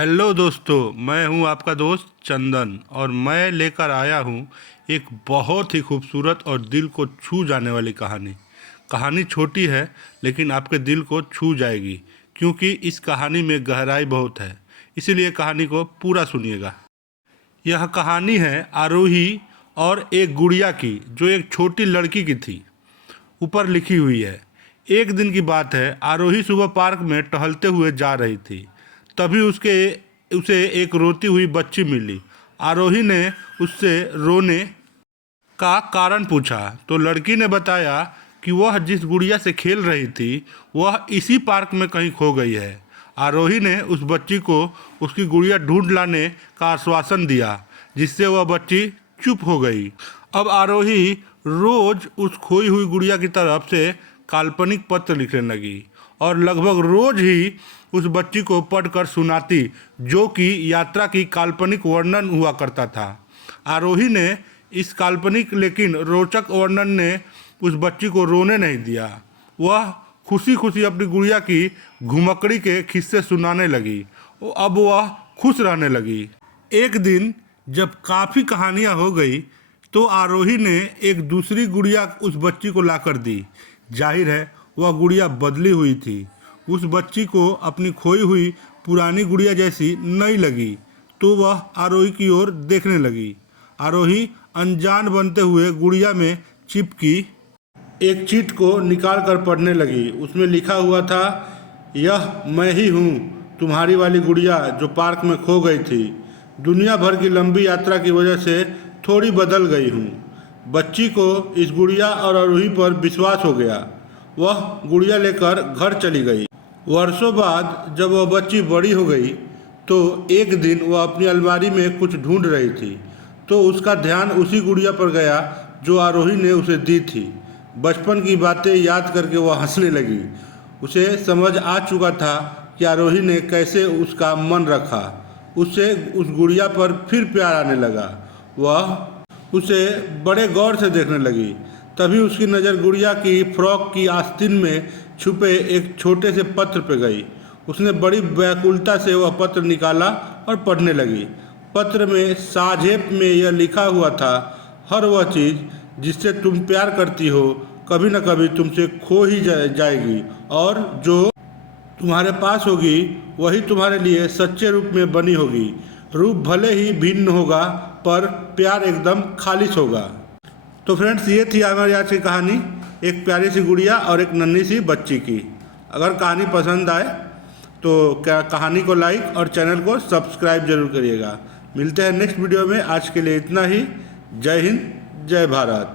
Hello दोस्तों, मैं हूं आपका दोस्त चंदन और मैं लेकर आया हूं एक बहुत ही खूबसूरत और दिल को छू जाने वाली कहानी। कहानी छोटी है लेकिन आपके दिल को छू जाएगी क्योंकि इस कहानी में गहराई बहुत है। इसीलिए कहानी को पूरा सुनिएगा। यह कहानी है आरोही और एक गुड़िया की जो एक छोटी लड़की की थी। ऊपर लिखी हुई है। एक दिन की बात है, आरोही सुबह पार्क में टहलते हुए जा रही थी। तभी उसे एक रोती हुई बच्ची मिली। आरोही ने उससे रोने का कारण पूछा तो लड़की ने बताया कि वह जिस गुड़िया से खेल रही थी वह इसी पार्क में कहीं खो गई है। आरोही ने उस बच्ची को उसकी गुड़िया ढूंढ लाने का आश्वासन दिया, जिससे वह बच्ची चुप हो गई। अब आरोही रोज उस खोई हुई गुड़िया की तरफ से काल्पनिक पत्र लिखने लगी और लगभग रोज ही उस बच्ची को पढ़कर सुनाती, जो कि यात्रा की काल्पनिक वर्णन हुआ करता था। आरोही ने इस काल्पनिक लेकिन रोचक वर्णन ने उस बच्ची को रोने नहीं दिया। वह खुशी खुशी अपनी गुड़िया की घुमकड़ी के किस्से सुनाने लगी। अब वह खुश रहने लगी। एक दिन जब काफ़ी कहानियाँ हो गई तो आरोही ने एक दूसरी गुड़िया उस बच्ची को लाकर दी। जाहिर है वह गुड़िया बदली हुई थी। उस बच्ची को अपनी खोई हुई पुरानी गुड़िया जैसी नहीं लगी तो वह आरोही की ओर देखने लगी। आरोही अनजान बनते हुए गुड़िया में चिपकी एक चिट को निकाल कर पढ़ने लगी। उसमें लिखा हुआ था, यह मैं ही हूँ, तुम्हारी वाली गुड़िया जो पार्क में खो गई थी। दुनिया भर की लंबी यात्रा की वजह से थोड़ी बदल गई हूँ। बच्ची को इस गुड़िया और आरोही पर विश्वास हो गया। वह गुड़िया लेकर घर चली गई। वर्षों बाद जब वह बच्ची बड़ी हो गई तो एक दिन वह अपनी अलमारी में कुछ ढूंढ रही थी तो उसका ध्यान उसी गुड़िया पर गया जो आरोही ने उसे दी थी। बचपन की बातें याद करके वह हंसने लगी। उसे समझ आ चुका था कि आरोही ने कैसे उसका मन रखा। उससे उस गुड़िया पर फिर प्यार आने लगा। वह उसे बड़े गौर से देखने लगी। तभी उसकी नज़र गुड़िया की फ्रॉक की आस्तीन में छुपे एक छोटे से पत्र पर गई। उसने बड़ी व्याकुलता से वह पत्र निकाला और पढ़ने लगी। पत्र में साझेप में यह लिखा हुआ था, हर वह चीज़ जिससे तुम प्यार करती हो कभी न कभी तुमसे खो ही जाएगी और जो तुम्हारे पास होगी वही तुम्हारे लिए सच्चे रूप में बनी होगी। रूप भले ही भिन्न होगा पर प्यार एकदम खालिश होगा। तो फ्रेंड्स, ये थी हमारी आज की कहानी, एक प्यारी सी गुड़िया और एक नन्ही सी बच्ची की। अगर कहानी पसंद आए तो कहानी को लाइक और चैनल को सब्सक्राइब जरूर करिएगा। मिलते हैं नेक्स्ट वीडियो में। आज के लिए इतना ही। जय हिंद, जय भारत।